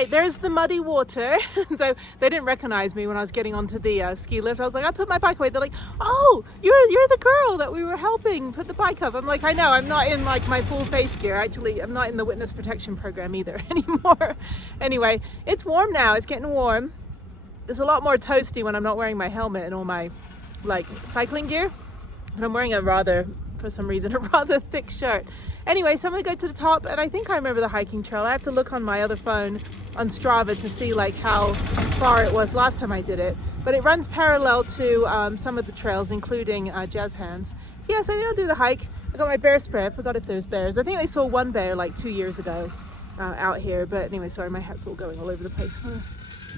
right, there's the muddy water. So they didn't recognize me when I was getting onto the ski lift. I was like, I put my bike away. They're like, oh, you're the girl that we were helping put the bike up. I'm like, I know, I'm not in like my full face gear. Actually, I'm not in the witness protection program either anymore. Anyway, it's warm now. It's getting warm. It's a lot more toasty when I'm not wearing my helmet and all my like cycling gear. But I'm wearing for some reason, a rather thick shirt. Anyway, so I'm gonna go to the top, and I think I remember the hiking trail. I have to look on my other phone on Strava to see like how far it was last time I did it. But it runs parallel to some of the trails, including Jazz Hands. So yeah, so I'll do the hike. I got my bear spray. I forgot if there's bears. I think they saw one bear like 2 years ago out here. But anyway, sorry, my hat's all going all over the place.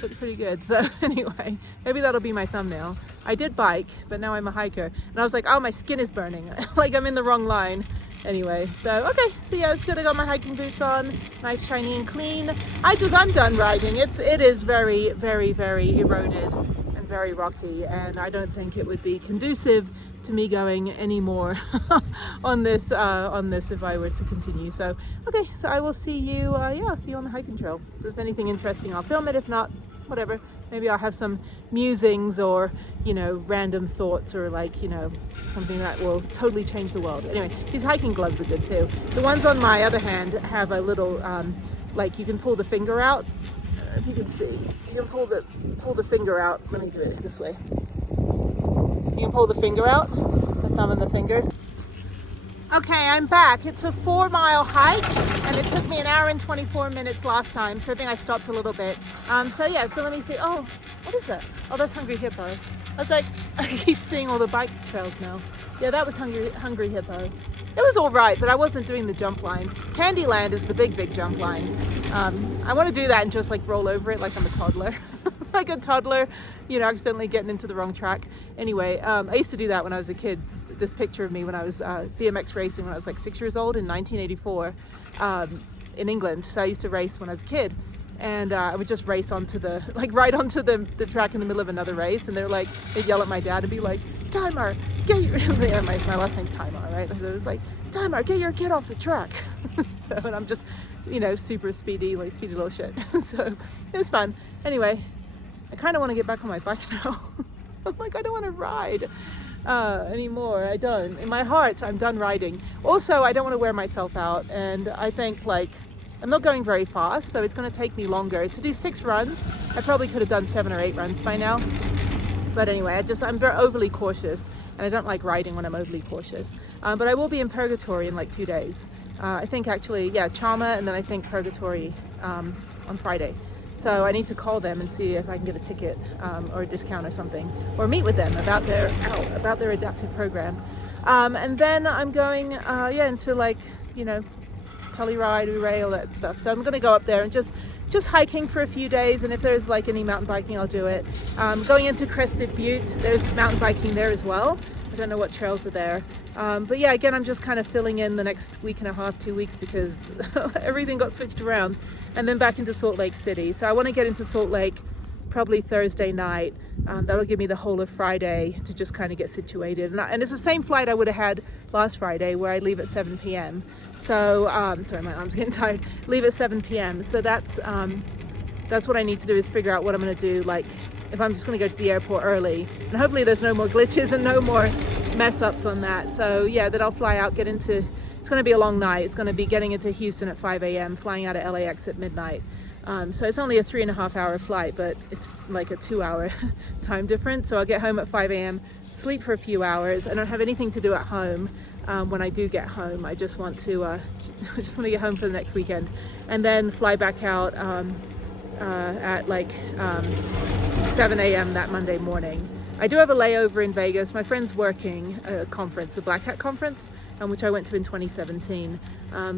Looked pretty good. So anyway, maybe that'll be my thumbnail. I did bike, but now I'm a hiker, and I was like, oh, my skin is burning. Like I'm in the wrong line. Anyway, so okay, so yeah, it's good. I got my hiking boots on, nice, shiny, and clean. I'm done riding. It is very, very, very eroded and very rocky, and I don't think it would be conducive to me going anymore on this if I were to continue. So okay, so I will see you. I'll see you on the hiking trail. If there's anything interesting, I'll film it. If not, whatever. Maybe I'll have some musings or, you know, random thoughts, or like, you know, something that will totally change the world. Anyway, these hiking gloves are good too. The ones on my other hand have a little, like you can pull the finger out. If you can see, you can pull the finger out. Let me do it this way. You can pull the finger out, the thumb and the fingers. Okay, I'm back. It's a 4-mile hike, and it took me 1 hour and 24 minutes last time, so I think I stopped a little bit. So yeah, so let me see. Oh, what is that? Oh, that's Hungry Hippo. I was like, I keep seeing all the bike trails now. Yeah, that was Hungry Hippo. It was all right, but I wasn't doing the jump line. Candyland is the big jump line. I want to do that and just like roll over it like I'm a toddler. Like a toddler, you know, accidentally getting into the wrong track. Anyway, I used to do that when I was a kid. This picture of me when I was BMX racing when I was like 6 years old in 1984 in England. So I used to race when I was a kid, and I would just race onto right onto the track in the middle of another race, and they'd yell at my dad and be like, Timar, get your, yeah, my last name's Timar, right? So it was like, Timar, get your kid off the track. So, and I'm just, you know, super speedy little shit. So it was fun. Anyway, I kind of want to get back on my bike now. I'm like, I don't want to ride anymore. I don't. In my heart, I'm done riding. Also, I don't want to wear myself out, and I think like I'm not going very fast, so it's going to take me longer to do 6 runs. I probably could have done 7 or 8 runs by now. But anyway, I'm very overly cautious, and I don't like riding when I'm overly cautious. But I will be in Purgatory in like 2 days. I think actually, yeah, Chama, and then I think Purgatory on Friday. So I need to call them and see if I can get a ticket or a discount or something, or meet with them about their adaptive program. And then I'm going, into like, you know, Telluride, Ouray, all that stuff. So I'm going to go up there and just hiking for a few days, and if there's like any mountain biking, I'll do it. Going into Crested Butte, there's mountain biking there as well. I don't know what trails are there. But yeah, again, I'm just kind of filling in the next week and a half, 2 weeks, because everything got switched around. And then back into Salt Lake City. So I want to get into Salt Lake probably Thursday night. That'll give me the whole of Friday to just kind of get situated. And it's the same flight I would have had last Friday, where I leave at 7 p.m. So, sorry, my arm's getting tired. Leave at 7 p.m. So that's what I need to do, is figure out what I'm going to do. Like, if I'm just going to go to the airport early, and hopefully there's no more glitches and no more mess ups on that. So yeah, then I'll fly out, it's going to be a long night. It's going to be getting into Houston at 5 a.m., flying out of LAX at midnight. So it's only a 3.5 hour flight, but it's like a 2-hour time difference. So I'll get home at 5 a.m., sleep for a few hours. I don't have anything to do at home. When I do get home, I just want to get home for the next weekend, and then fly back out at like 7 a.m. that Monday morning. I do have a layover in Vegas. My friend's working a conference, the Black Hat conference, which I went to in 2017.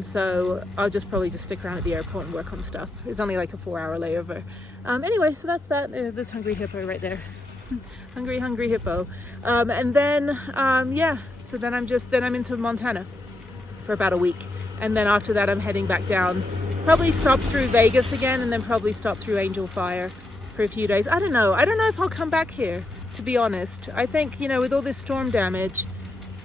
So I'll probably just stick around at the airport and work on stuff. It's only like a 4-hour layover. Anyway, so that's that. This Hungry Hippo right there. hungry hippo. And then, so then I'm into Montana for about a week. And then after that, I'm heading back down, probably stop through Vegas again, and then probably stop through Angel Fire for a few days. I don't know if I'll come back here, to be honest. I think, you know, with all this storm damage,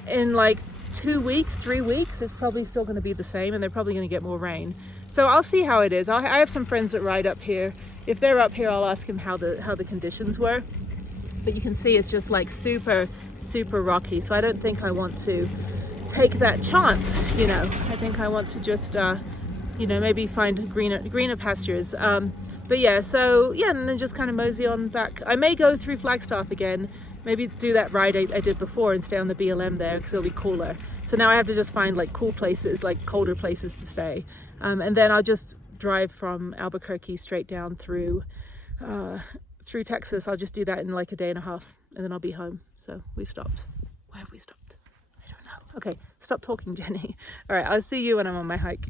in like 2 weeks, 3 weeks, it's probably still going to be the same, and they're probably going to get more rain. So So I'll see how it is. I have some friends that ride up here. If they're up here, I'll ask them how the conditions were. But you can see it's just like super rocky. So I don't think I want to take that chance, you know. I think I want to just, you know, maybe find greener pastures. But yeah, so yeah, and then just kind of mosey on back. I may go through Flagstaff again, maybe do that ride I did before and stay on the BLM there because it'll be cooler. So now I have to just find like cool places, like colder places to stay. And then I'll just drive from Albuquerque straight down through Texas. I'll just do that in like a day and a half and then I'll be home. So we've stopped. Why have we stopped? I don't know. Okay, stop talking, Jenny. All right, I'll see you when I'm on my hike.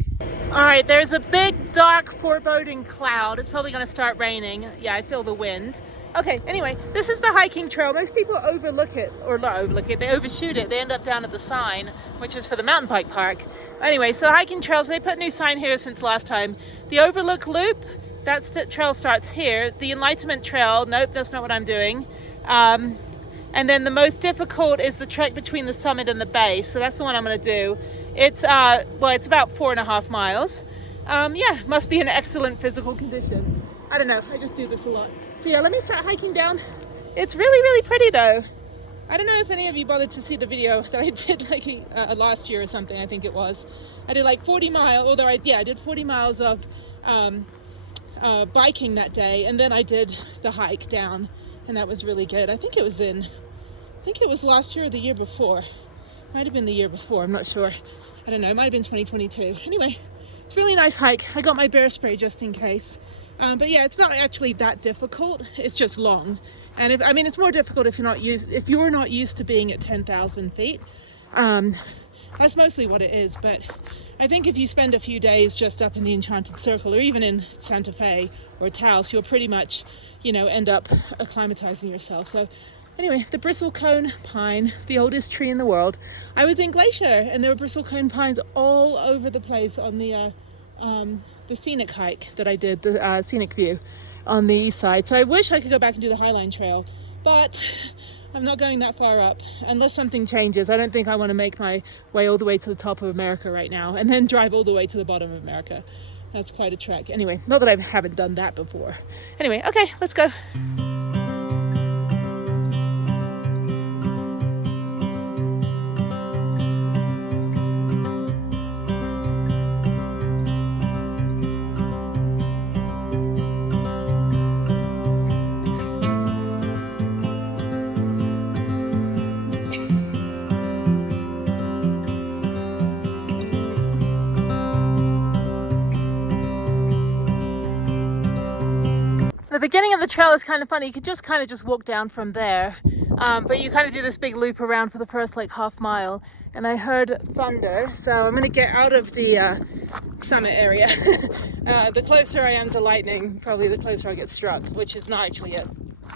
All right, there's a big dark foreboding cloud. It's probably gonna start raining. Yeah, I feel the wind. Okay, anyway, this is the hiking trail. Most people overlook it, or not overlook it, they overshoot it. They end up down at the sign, which is for the mountain bike park. Anyway, so the hiking trails, they put a new sign here since last time. The Overlook Loop, that's the trail starts here. The Enlightenment Trail, nope, that's not what I'm doing. And then the most difficult is the trek between the summit and the base. So that's the one I'm gonna do. It's, well, it's about 4.5 miles. Yeah, must be in excellent physical condition. I don't know, I just do this a lot. So yeah, let me start hiking down. It's really pretty though. I don't know if any of you bothered to see the video that I did like last year or something, I think it was. I did like 40 miles, although I did 40 miles of biking that day, and then I did the hike down, and that was really good. I think it was last year or the year before. Might have been the year before, I'm not sure. I don't know, it might have been 2022. Anyway, it's a really nice hike. I got my bear spray just in case. But yeah, it's not actually that difficult. It's just long. And I mean, it's more difficult if you're not used to being at 10,000 feet. That's mostly what it is. But I think if you spend a few days just up in the Enchanted Circle, or even in Santa Fe or Taos, you'll pretty much, you know, end up acclimatizing yourself. So anyway, the bristlecone pine, the oldest tree in the world. I was in Glacier and there were bristlecone pines all over the place on the scenic hike that I did, the scenic view on the east side. So I wish I could go back and do the Highline Trail, but I'm not going that far up unless something changes. I don't think I want to make my way all the way to the top of America right now and then drive all the way to the bottom of America. That's quite a trek. Anyway, not that I haven't done that before. Anyway, okay, let's go. The beginning of the trail is kind of funny. You could just kind of just walk down from there, but you kind of do this big loop around for the first like half mile. And I heard thunder, so I'm going to get out of the summit area. The closer I am to lightning, probably the closer I get struck, which is not actually a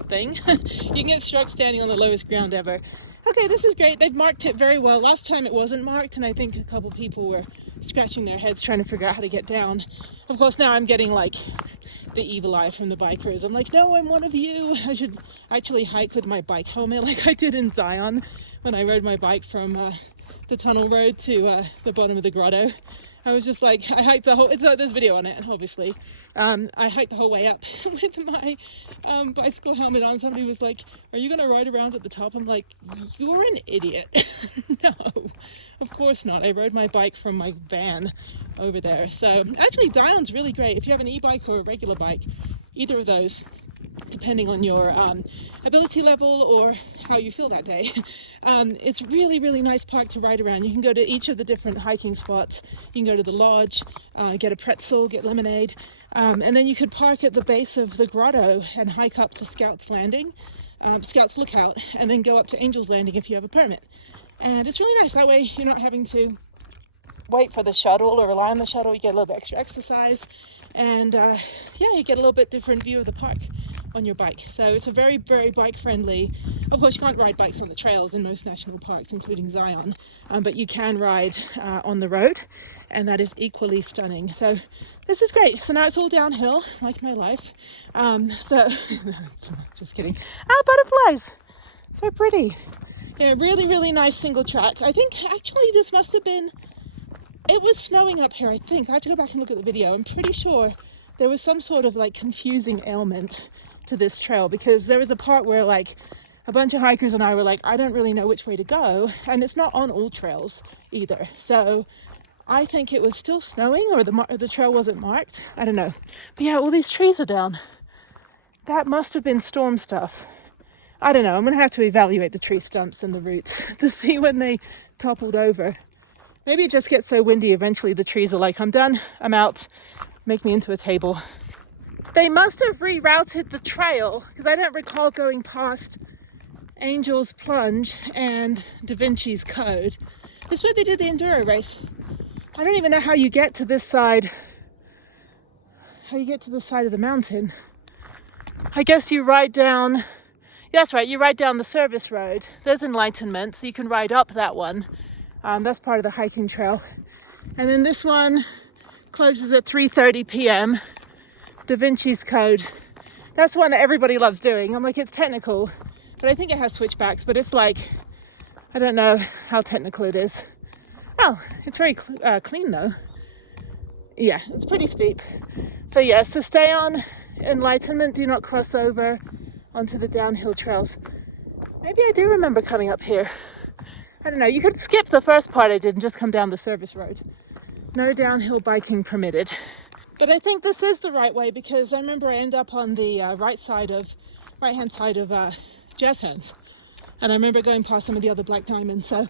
thing. You can get struck standing on the lowest ground ever. Okay, this is great. They've marked it very well. Last time it wasn't marked, and I think a couple people were scratching their heads trying to figure out how to get down. Of course, now I'm getting like the evil eye from the bikers. I'm like, no, I'm one of you. I should actually hike with my bike helmet like I did in Zion when I rode my bike from the tunnel road to the bottom of the grotto. I was just like, I hiked the whole, there's video on it, obviously. I hiked the whole way up with my bicycle helmet on. Somebody was like, are you gonna ride around at the top? I'm like, you're an idiot. No, of course not. I rode my bike from my van over there. So actually Zion's really great. If you have an e-bike or a regular bike, either of those, depending on your ability level or how you feel that day. It's really nice park to ride around. You can go to each of the different hiking spots. You can go to the lodge, get a pretzel, get lemonade, and then you could park at the base of the grotto and hike up to Scouts Landing, Scouts Lookout, and then go up to Angel's Landing if you have a permit. And it's really nice. That way you're not having to wait for the shuttle or rely on the shuttle. You get a little bit extra exercise, and yeah, you get a little bit different view of the park on your bike. So it's a very bike friendly. Of course, you can't ride bikes on the trails in most national parks, including Zion, but you can ride on the road, and that is equally stunning. So this is great. So now it's all downhill, like my life. So just kidding. Butterflies, so pretty. Yeah, really nice single track. I think actually this must have been It was snowing up here, I think. I have to go back and look at the video. I'm pretty sure there was some sort of like confusing ailment to this trail, because there was a part where like a bunch of hikers and I were like, I don't really know which way to go. And it's not on all trails either. So I think it was still snowing, or the trail wasn't marked. I don't know. But yeah, all these trees are down. That must have been storm stuff. I don't know. I'm going to have to evaluate the tree stumps and the roots to see when they toppled over. Maybe it just gets so windy eventually the trees are like, I'm done, I'm out, make me into a table. They must have rerouted the trail, because I don't recall going past Angel's Plunge and Da Vinci's Code. This is where they did the enduro race. I don't even know how you get to this side. How you get to the side of the mountain. I guess you ride down, yeah, that's right, you ride down the service road. There's Enlightenment, so you can ride up that one. That's part of the hiking trail. And then this one closes at 3:30 p.m. Da Vinci's Code. That's the one that everybody loves doing. I'm like, it's technical, but I think it has switchbacks, but it's like, I don't know how technical it is. Oh, it's very clean though. Yeah, it's pretty steep. So yeah, so stay on Enlightenment, do not cross over onto the downhill trails. Maybe I do remember coming up here. I don't know, you could skip the first part I did and just come down the service road. No downhill biking permitted. But I think this is the right way, because I remember I end up on the right-hand side of Jazz Hands. And I remember going past some of the other black diamonds. So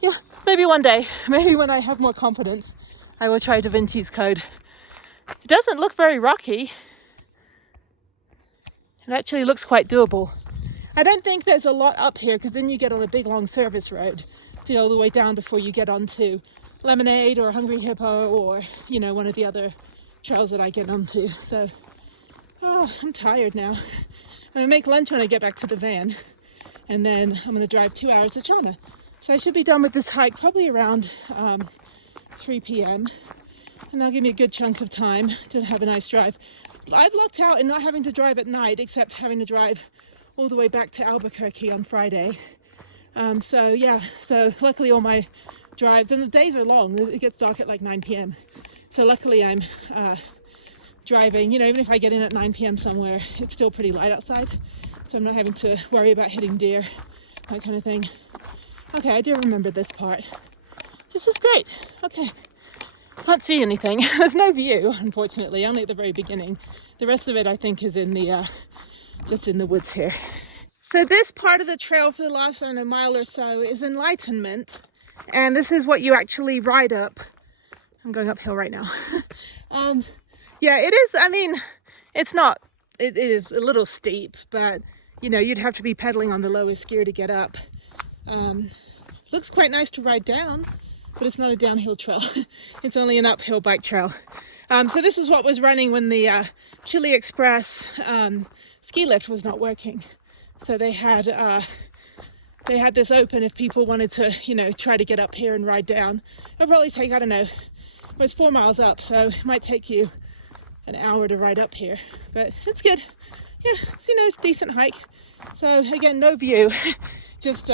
yeah, maybe one day, maybe when I have more confidence, I will try Da Vinci's Code. It doesn't look very rocky. It actually looks quite doable. I don't think there's a lot up here, because then you get on a big long service road to go all the way down before you get onto Lemonade or Hungry Hippo, or, you know, one of the other trails that I get onto. So, oh, I'm tired now. I'm gonna make lunch when I get back to the van, and then I'm gonna drive 2 hours to Chama. So I should be done with this hike probably around 3 p.m. and that'll give me a good chunk of time to have a nice drive. I've lucked out in not having to drive at night, except having to drive all the way back to Albuquerque on Friday. So yeah, so luckily all my drives, and the days are long, it gets dark at like 9 p.m. So luckily I'm driving, you know, even if I get in at 9 p.m. somewhere, it's still pretty light outside. So I'm not having to worry about hitting deer, that kind of thing. Okay, I do remember this part. This is great. Okay. Can't see anything. There's no view, unfortunately, only at the very beginning. The rest of it, I think, is in the just in the woods here. So this part of the trail for the last, I don't know, mile or so is Enlightenment, and this is what you actually ride up. I'm going uphill right now. Yeah, it is. I mean, it's not. It is a little steep, but you know, you'd have to be pedaling on the lowest gear to get up. Looks quite nice to ride down, but it's not a downhill trail. It's only an uphill bike trail. So this is what was running when the Chile Express ski lift was not working. So they had this open if people wanted to, you know, try to get up here and ride down. It'll probably take, I don't know, well, it's 4 miles up, so it might take you an hour to ride up here, but it's good. Yeah, so, you know, it's a decent hike. So again, no view, just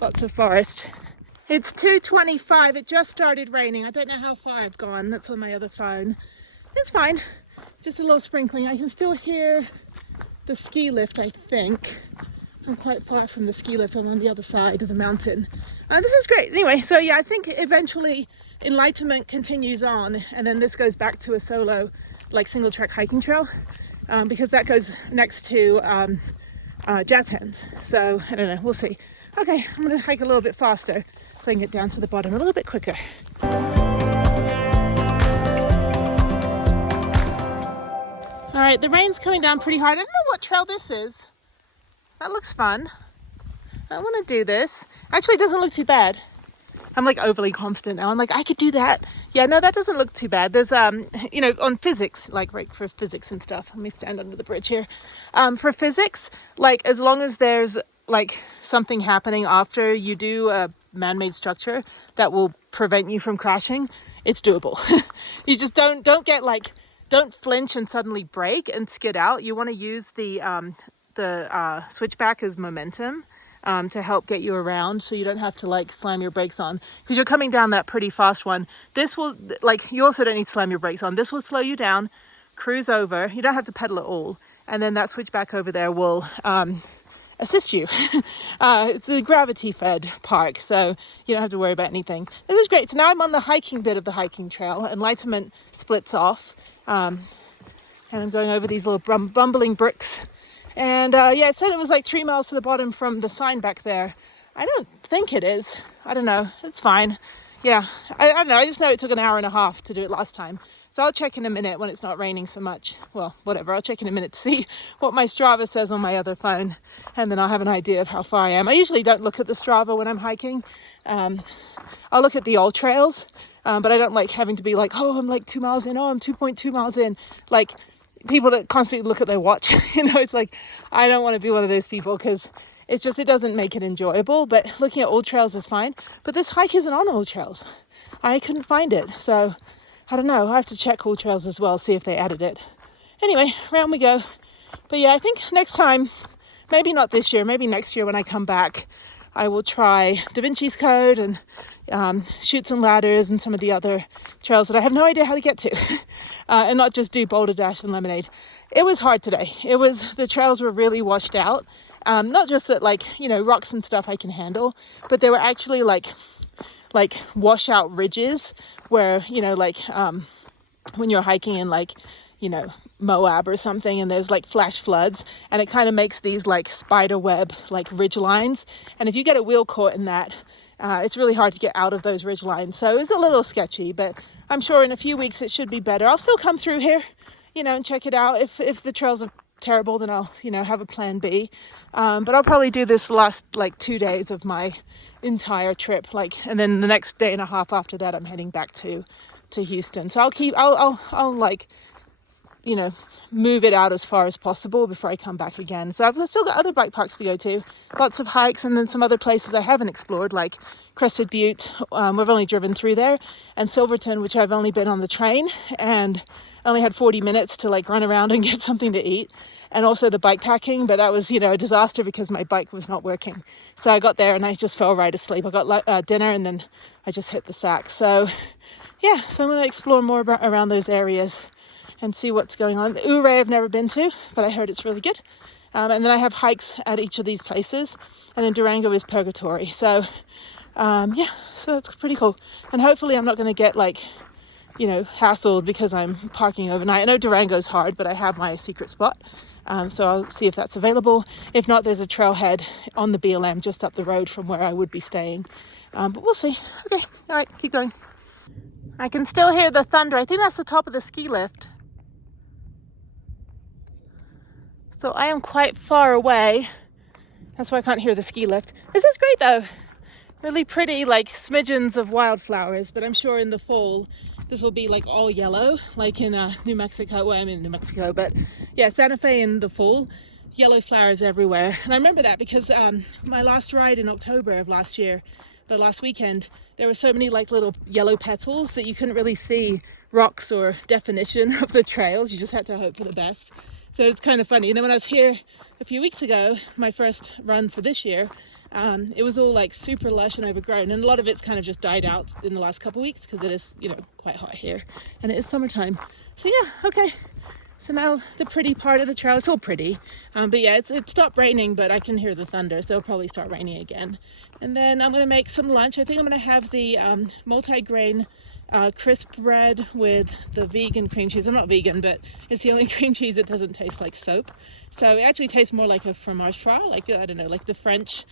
lots of forest. It's 2:25. It just started raining. I don't know how far I've gone. That's on my other phone. It's fine. Just a little sprinkling. I can still hear the ski lift, I think. I'm quite far from the ski lift. I'm on the other side of the mountain. This is great. Anyway, so yeah, I think eventually Enlightenment continues on, and then this goes back to a solo, like, single track hiking trail, because that goes next to Jazz Hands. So I don't know. We'll see. Okay, I'm going to hike a little bit faster so I can get down to the bottom a little bit quicker. All right, the rain's coming down pretty hard. I don't know what trail this is. That looks fun. I want to do this. Actually, it doesn't look too bad. I'm like overly confident now. I'm like, I could do that. Yeah, no, that doesn't look too bad. There's, you know, on physics, like, right, for physics and stuff. Let me stand under the bridge here. For physics, like, as long as there's like something happening after you do a man-made structure that will prevent you from crashing, it's doable. You just don't get like, don't flinch and suddenly brake and skid out. You want to use the switchback as momentum, to help get you around, so you don't have to like slam your brakes on, because you're coming down that pretty fast one. This will, like, you also don't need to slam your brakes on. This will slow you down, cruise over. You don't have to pedal at all. And then that switchback over there will assist you. It's a gravity fed park, so you don't have to worry about anything. This is great. So now I'm on the hiking bit of the hiking trail, enlightenment splits off, and I'm going over these little bumbling bricks. And yeah, it said it was like 3 miles to the bottom from the sign back there. I don't think it is. I don't know. It's fine. Yeah, I don't know. I just know it took an hour and a half to do it last time. So I'll check in a minute when it's not raining so much. Well, whatever. I'll check in a minute to see what my Strava says on my other phone. And then I'll have an idea of how far I am. I usually don't look at the Strava when I'm hiking. I'll look at the old trails. But I don't like having to be like, oh, I'm like 2 miles in. Oh, I'm 2.2 miles in. Like people that constantly look at their watch. You know, it's like, I don't want to be one of those people, because it's just, it doesn't make it enjoyable. But looking at old trails is fine. But this hike isn't on old trails. I couldn't find it. So I don't know. I have to check old trails as well, see if they added it. Anyway, round we go. But yeah, I think next time, maybe not this year, maybe next year when I come back, I will try Da Vinci's Code and Chutes and Ladders and some of the other trails that I have no idea how to get to. And not just do Boulder Dash and Lemonade. It was hard today. The trails were really washed out. Not just that, like, you know, rocks and stuff I can handle, but they were actually like washout ridges where, you know, like when you're hiking in, like, you know, Moab or something, and there's like flash floods, and it kind of makes these like spider web like ridge lines, and if you get a wheel caught in that, it's really hard to get out of those ridge lines. So it's a little sketchy, but I'm sure in a few weeks it should be better. I'll still come through here, you know, and check it out. If the trails are terrible, then I'll, you know, have a plan B. But I'll probably do this last like 2 days of my entire trip, like, and then the next day and a half after that I'm heading back to Houston. So I'll like, you know, move it out as far as possible before I come back again. So I've still got other bike parks to go to, lots of hikes, and then some other places I haven't explored, like Crested Butte. We've only driven through there, and Silverton, which I've only been on the train and only had 40 minutes to like run around and get something to eat, and also the bike packing, but that was, you know, a disaster because my bike was not working. So I got there and I just fell right asleep. I got dinner and then I just hit the sack. So yeah, so I'm going to explore more around those areas and see what's going on. Ouray I've never been to, but I heard it's really good. And then I have hikes at each of these places, and then Durango is purgatory. So yeah, so that's pretty cool. And hopefully I'm not going to get like, you know, hassled because I'm parking overnight. I know Durango's hard, but I have my secret spot. So I'll see if that's available. If not, there's a trailhead on the BLM just up the road from where I would be staying. But we'll see. Okay, all right, keep going. I can still hear the thunder. I think that's the top of the ski lift. So I am quite far away. That's why I can't hear the ski lift. This is great though. Really pretty, like smidgens of wildflowers, but I'm sure in the fall this will be like all yellow, like in New Mexico. Well, I'm in New Mexico, but yeah, Santa Fe in the fall, yellow flowers everywhere. And I remember that because my last ride in October of last year, the last weekend, there were so many like little yellow petals that you couldn't really see rocks or definition of the trails. You just had to hope for the best. So it's kind of funny. And then when I was here a few weeks ago, my first run for this year, it was all like super lush and overgrown, and a lot of it's kind of just died out in the last couple of weeks because it is, you know, quite hot here and it is summertime. So yeah, okay. So now the pretty part of the trail, it's all pretty, but yeah, it stopped raining, but I can hear the thunder, so it'll probably start raining again. And then I'm going to make some lunch. I think I'm going to have the multi-grain crisp bread with the vegan cream cheese. I'm not vegan, but it's the only cream cheese that doesn't taste like soap. So it actually tastes more like a fromage frais, like, I don't know, like the French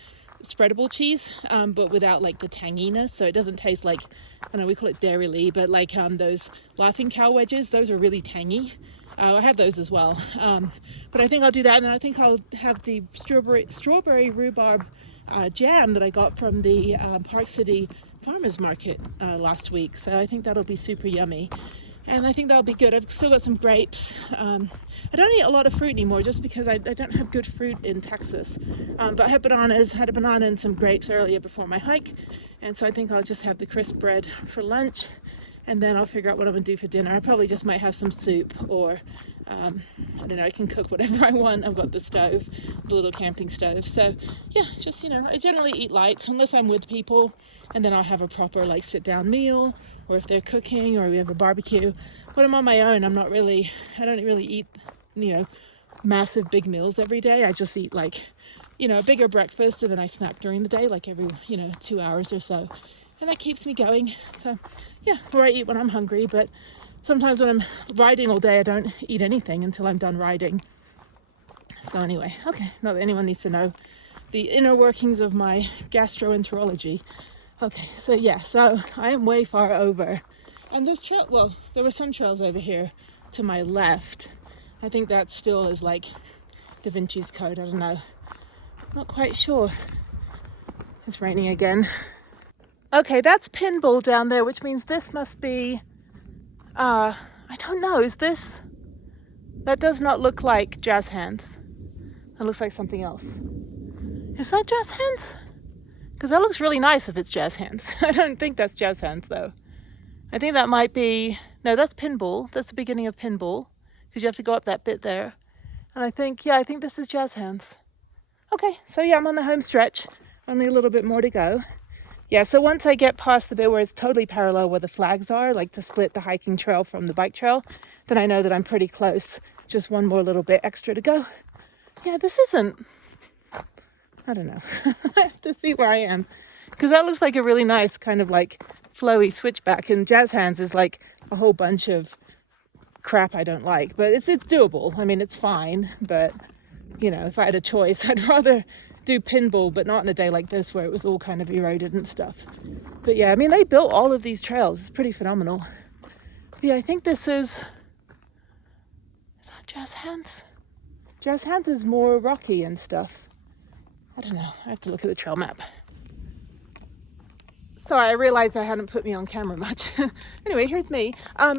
spreadable cheese, but without like the tanginess. So it doesn't taste like, I don't know, we call it dairy lee, but like those Laughing Cow wedges, those are really tangy. I have those as well. But I think I'll do that, and then I think I'll have the strawberry rhubarb jam that I got from the Park City Farmers Market last week. So I think that'll be super yummy. And I think that'll be good. I've still got some grapes. I don't eat a lot of fruit anymore just because I don't have good fruit in Texas. But I had a banana and some grapes earlier before my hike. And so I think I'll just have the crisp bread for lunch. and then I'll figure out what I'm gonna do for dinner. I probably just might have some soup, or I don't know, I can cook whatever I want. I've got the stove, the little camping stove. So yeah, just, you know, I generally eat light unless I'm with people, and then I'll have a proper like sit down meal, or if they're cooking or we have a barbecue. When I'm on my own, I don't really eat, you know, massive big meals every day. I just eat like, you know, a bigger breakfast, and then I snack during the day, like every, you know, 2 hours or so. And that keeps me going. So yeah, or I eat when I'm hungry, but sometimes when I'm riding all day, I don't eat anything until I'm done riding. So anyway, okay, not that anyone needs to know the inner workings of my gastroenterology. Okay, so yeah, so I am way far over. And this trail, well, there were some trails over here to my left. I think that still is like Da Vinci's Code, I don't know. Not quite sure. It's raining again. Okay, that's Pinball down there, which means this must be, I don't know, is this? That does not look like Jazz Hands. That looks like something else. Is that Jazz Hands? Because that looks really nice if it's Jazz Hands. I don't think that's Jazz Hands though. I think that might be, no, that's Pinball. That's the beginning of Pinball, because you have to go up that bit there. And I think, yeah, I think this is Jazz Hands. Okay, so yeah, I'm on the home stretch. Only a little bit more to go. Yeah, so once I get past the bit where it's totally parallel where the flags are, like to split the hiking trail from the bike trail, then I know that I'm pretty close. Just one more little bit extra to go. Yeah, this isn't, I don't know. I have to see where I am. Because that looks like a really nice kind of like flowy switchback, and Jazz Hands is like a whole bunch of crap I don't like. But it's doable. I mean, it's fine. But, you know, if I had a choice, I'd rather do Pinball, but not in a day like this where it was all kind of eroded and stuff. But yeah, I mean, they built all of these trails. It's pretty phenomenal. But yeah, I think this is that Jazz Hands? Jazz Hands is more rocky and stuff. I don't know. I have to look at the trail map. Sorry, I realized I hadn't put me on camera much. Anyway, here's me.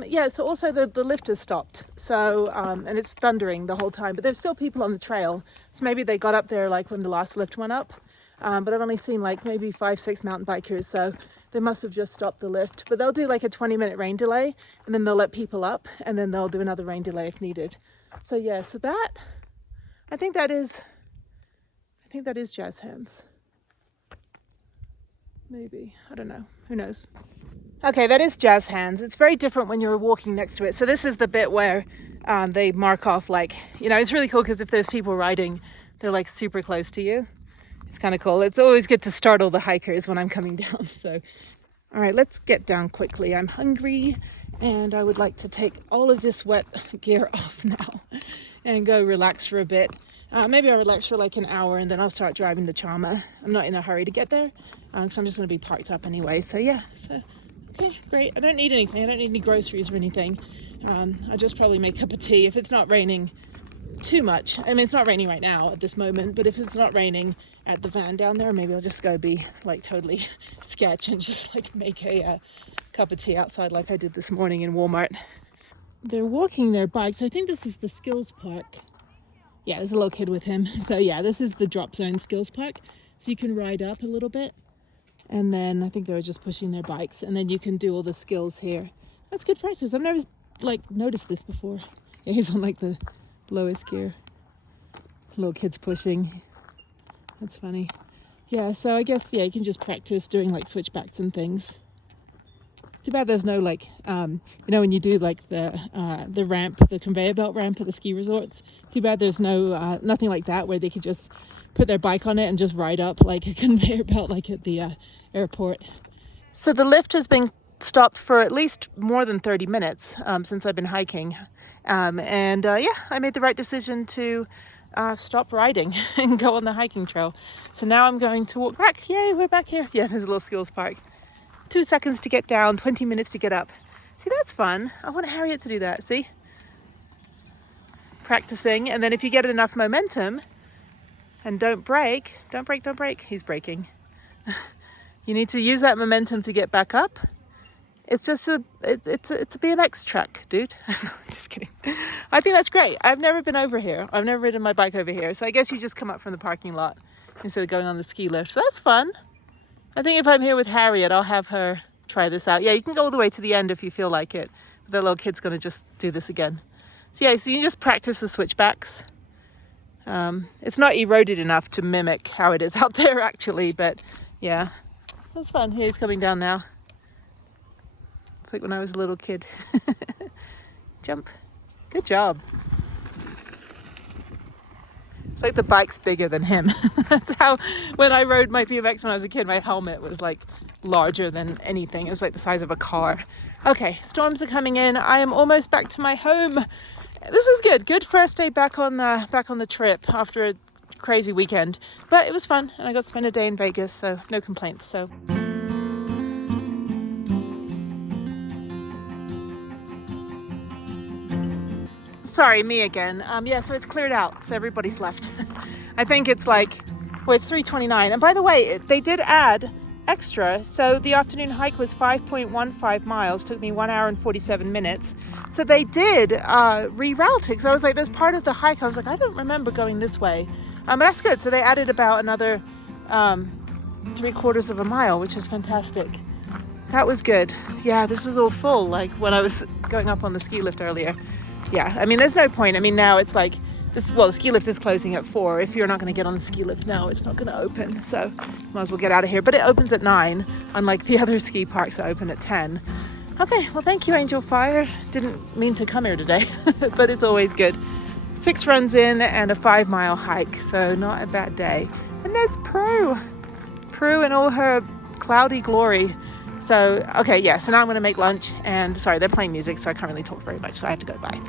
Yeah, so also the lift has stopped. So, and it's thundering the whole time, but there's still people on the trail. So maybe they got up there like when the last lift went up. But I've only seen like maybe 5-6 mountain bikers. So they must have just stopped the lift. But they'll do like a 20-minute rain delay, and then they'll let people up, and then they'll do another rain delay if needed. So yeah, so that, I think that is Jazz Hands. Maybe, I don't know, who knows. Okay, that is Jazz Hands. It's very different when you're walking next to it. So this is the bit where they mark off, like, you know, it's really cool because if there's people riding, they're like super close to you. It's kind of cool. It's always good to startle the hikers when I'm coming down. So, all right, let's get down quickly. I'm hungry and I would like to take all of this wet gear off now and go relax for a bit. Maybe I'll relax for like an hour and then I'll start driving to Chama. I'm not in a hurry to get there because I'm just going to be parked up anyway. So yeah, so okay, great. I don't need anything. I don't need any groceries or anything. I'll just probably make a cup of tea if it's not raining too much. I mean, it's not raining right now at this moment, but if it's not raining at the van down there, maybe I'll just go be like totally sketch and just like make a cup of tea outside like I did this morning in Walmart. They're walking their bikes. I think this is the skills park. Yeah, there's a little kid with him. So yeah, this is the drop zone skills park. So you can ride up a little bit. And then I think they were just pushing their bikes. And then you can do all the skills here. That's good practice. I've never like noticed this before. Yeah, he's on like the lowest gear. Little kid's pushing. That's funny. Yeah, so I guess, yeah, you can just practice doing like switchbacks and things. Too bad there's no like, you know, when you do like the ramp, the conveyor belt ramp at the ski resorts. Too bad there's no nothing like that where they could just put their bike on it and just ride up like a conveyor belt like at the airport. So the lift has been stopped for at least more than 30 minutes since I've been hiking. Yeah, I made the right decision to stop riding and go on the hiking trail. So now I'm going to walk back. Yay, we're back here. Yeah, there's a little skills park. 2 seconds to get down, 20 minutes to get up. See, that's fun. I want Harriet to do that, see? Practicing, and then if you get enough momentum and don't brake. He's braking. You need to use that momentum to get back up. It's just it's a BMX track, dude. Just kidding. I think that's great. I've never been over here. I've never ridden my bike over here. So I guess you just come up from the parking lot instead of going on the ski lift. But that's fun. I think if I'm here with Harriet, I'll have her try this out. Yeah, you can go all the way to the end if you feel like it. The little kid's going to just do this again. So yeah, so you can just practice the switchbacks. It's not eroded enough to mimic how it is out there actually, but yeah, that's fun. Here he's coming down now. It's like when I was a little kid. Jump. Good job. It's like the bike's bigger than him. That's how, when I rode my BMX when I was a kid, my helmet was like larger than anything. It was like the size of a car. Okay, storms are coming in. I am almost back to my home. This is good. Good first day back on the trip after a crazy weekend. But it was fun, and I got to spend a day in Vegas, so no complaints. So. Sorry, me again. Yeah, so it's cleared out, so everybody's left. I think it's like, well, it's 3:29. And by the way, they did add extra. So the afternoon hike was 5.15 miles, took me 1 hour and 47 minutes. So they did reroute it. So I was like, there's part of the hike. I was like, I don't remember going this way. But that's good. So they added about another 3/4 of a mile, which is fantastic. That was good. Yeah, this was all full, like when I was going up on the ski lift earlier. Yeah, I mean, there's no point. I mean, now it's like this. Well, the ski lift is closing at 4. If you're not going to get on the ski lift now, it's not going to open. So might as well get out of here. But it opens at 9, unlike the other ski parks that open at 10. Okay, well, thank you, Angel Fire. Didn't mean to come here today, but it's always good. 6 runs in and a 5-mile hike, so not a bad day. And there's Prue in all her cloudy glory. So, okay, yeah, so now I'm going to make lunch. And sorry, they're playing music, so I can't really talk very much, so I have to go. Bye.